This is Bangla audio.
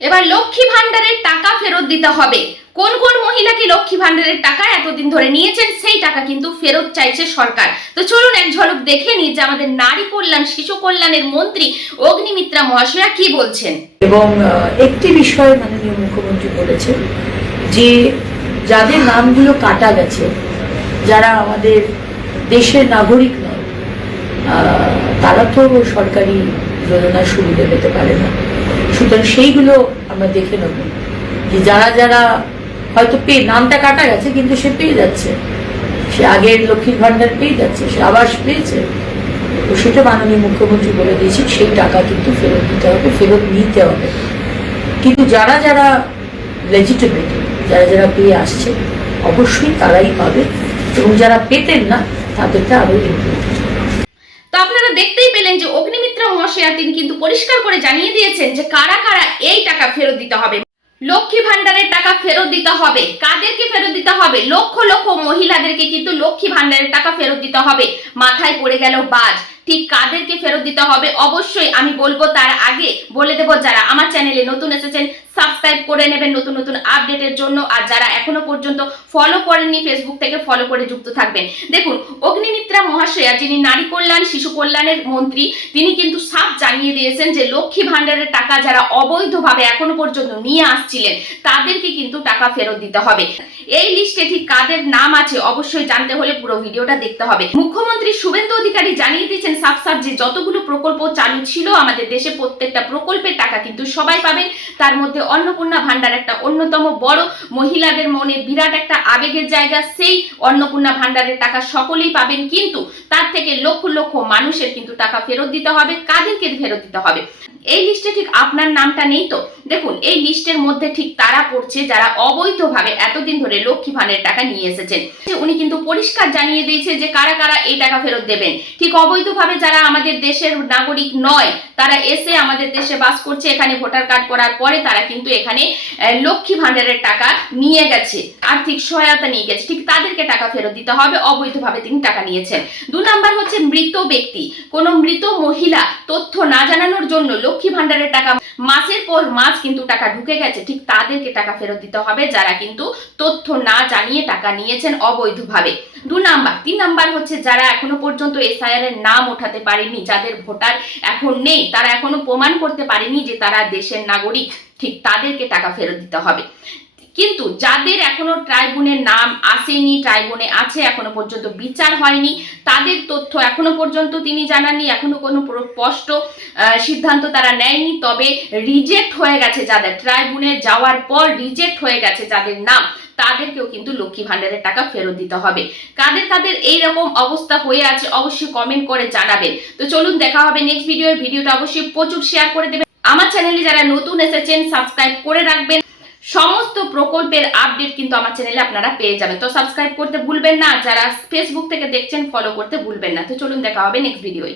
এবার লক্ষ্মী ভান্ডারের টাকা ফেরত দিতে হবে। কোন কোন মহিলা কি লক্ষ্মী ভান্ডারের টাকা এতদিন ধরে নিয়েছেন, সেই টাকা কিন্তু ফেরত চাইছে সরকার। তো চলুন এক ঝলক দেখে নিই যে আমাদের নারী কল্যাণ শিশু কল্যাণের মন্ত্রী অগ্নিমিত্রা মহাশয়া কি বলছেন। এবং একটি বিষয় মাননীয় মুখ্যমন্ত্রী বলেছেন যে যাদের নামগুলো কাটা গেছে, যারা আমাদের দেশের নাগরিক নয়, তারা তো সরকারি যোজনার সুবিধা পেতে পারে না। সুতরাং সেইগুলো আমরা দেখে নেব যে যারা যারা হয়তো নামটা কাটা গেছে কিন্তু সে পেয়ে যাচ্ছে, সে আগের লক্ষ্মীর ভান্ডার পেয়ে যাচ্ছে, সে আবাস পেয়েছে, তো সেটা মাননীয় মুখ্যমন্ত্রী বলে দিয়েছে সেই টাকা কিন্তু ফেরত দিতে হবে, ফেরত নিতে হবে। কিন্তু যারা যারা লেজিটিমেট, যারা যারা পেয়ে আসছে অবশ্যই তারাই পাবে, এবং যারা পেতেন না তাদেরটা আরো ইমপ্রুভ। তো আপনারা দেখতেই পেলেন যে অগ্নিমিত্রা মহাশয়া তিনি কিন্তু পরিষ্কার করে জানিয়ে দিয়েছেন যে কারা কারা এই টাকা ফেরত দিতে হবে। লক্ষ্মী ভান্ডারের টাকা ফেরত দিতে হবে। কাদেরকে ফেরত দিতে হবে? লক্ষ লক্ষ মহিলাদেরকে কিন্তু লক্ষ্মী ভান্ডারের টাকা ফেরত দিতে হবে। মাথায় পড়ে গেল বাজ। ঠিক কাদেরকে ফেরত দিতে হবে অবশ্যই আমি বলবো, তার আগে বলে দেবো যারা আমার চ্যানেলে নতুন এসেছেন সাবস্ক্রাইব করে নেবেন নতুন নতুন আপডেটের জন্য, আর যারা এখনো পর্যন্ত ফলো করেননি ফেসবুক থেকে ফলো করে যুক্ত থাকবেন। দেখুন, অগ্নিমিত্রা মহাশয়া যিনি নারী কল্যাণ শিশু কল্যাণের মন্ত্রী, তিনি কিন্তু সাফ জানিয়ে দিয়েছেন যে লক্ষ্মী ভান্ডারের টাকা যারা অবৈধভাবে এখনো পর্যন্ত নিয়ে আসছিলেন তাদেরকে কিন্তু টাকা ফেরত দিতে হবে। এই লিস্টে ঠিক কাদের নাম আছে অবশ্যই জানতে হলে পুরো ভিডিওটা দেখতে হবে। মুখ্যমন্ত্রী শুভেন্দু অধিকারী জানিয়ে দিয়েছেন সাফ সাফ যে যতগুলো প্রকল্প চালু ছিল আমাদের দেশে প্রত্যেকটা প্রকল্পের টাকা কিন্তু সবাই পাবেন। তার মধ্যে অন্নপূর্ণা ভান্ডার একটা অন্যতম বড়, মহিলাদের মনে বিরাট একটা আবেগের জায়গা। সেই অন্নপূর্ণা ভান্ডারের টাকা সকলেই পাবেন, কিন্তু তার থেকে লক্ষ লক্ষ মানুষের কিন্তু টাকা ফেরত দিতে হবে। কাদেরকে ফেরত দিতে হবে এই লিস্টে ঠিক আপনার নামটা নেই তো? দেখুন, এই লিস্টের মধ্যে ঠিক তারা পড়ছে যারা অবৈধভাবে এতদিন ধরে লক্ষ্মী ভান্ডারের টাকা নিয়ে এসেছেন। উনি কিন্তু পরিষ্কার জানিয়ে দিয়েছে যে কারা কারা এই টাকা ফেরত দেবেন। ঠিক অবৈধভাবে যারা আমাদের দেশের নাগরিক নয়, তারা এসে আমাদের দেশে বাস করছে, এখানে ভোটার কার্ড করার পরে তারা কিন্তু এখানে লক্ষ্মী ভান্ডারের টাকা নিয়ে গেছে, আর্থিক সহায়তা নিয়ে গেছে, ঠিক তাদেরকে টাকা ফেরত দিতে হবে। অবৈধভাবে তিনি টাকা নিয়েছেন। 2 নাম্বার হচ্ছে মৃত ব্যক্তি। কোনো মৃত মহিলা তথ্য না জানানোর জন্য লক্ষ্মী ভান্ডারের টাকা মাসের পর মাস কিন্তু টাকা ঢুকে গেছে, ঠিক তাদেরকে টাকা ফেরত দিতে হবে যারা কিন্তু তথ্য না জানিয়ে টাকা নিয়েছেন অবৈধভাবে। 2 নাম্বার। 3 নাম্বার হচ্ছে যারা এখনো পর্যন্ত এসআইআর এর নাম ওঠাতে পারেনি, যাদের ভোটার এখন নেই, তারা এখনো প্রমাণ করতে পারেনি যে তারা দেশের নাগরিক, ঠিক তাদেরকে টাকা ফেরত দিতে হবে। কিন্তু যাদের এখনো ট্রাইব্যুনের নাম আসেনি, ট্রাইব্যুনে আছে, এখনো পর্যন্ত বিচার হয়নি, তাদের তথ্য এখনো পর্যন্ত তিনি জানাননি, এখনো কোনো স্পষ্ট সিদ্ধান্ত তারা নেয়নি। তবে রিজেক্ট হয়ে গেছে যাদের, ট্রাইব্যুনে যাওয়ার পর রিজেক্ট হয়ে গেছে যাদের নাম, তাদেরকেও কিন্তু লক্ষ্মী ভান্ডারের টাকা ফেরত দিতে হবে। কাদের কাদের এইরকম অবস্থা হয়ে আছে অবশ্যই কমেন্ট করে জানাবেন। তো চলুন দেখা হবে নেক্সট ভিডিওটা অবশ্যই প্রচুর শেয়ার করে দেবেন। আমার চ্যানেলে যারা নতুন এসেছেন সাবস্ক্রাইব করে রাখবেন। সমস্ত প্রকল্পের আপডেট কিন্তু আমার চ্যানেলে আপনারা পেয়ে যাবেন। তো সাবস্ক্রাইব করতে ভুলবেন না, যারা ফেসবুক থেকে দেখছেন ফলো করতে ভুলবেন না। তো চলুন দেখা হবে নেক্সট ভিডিওয়।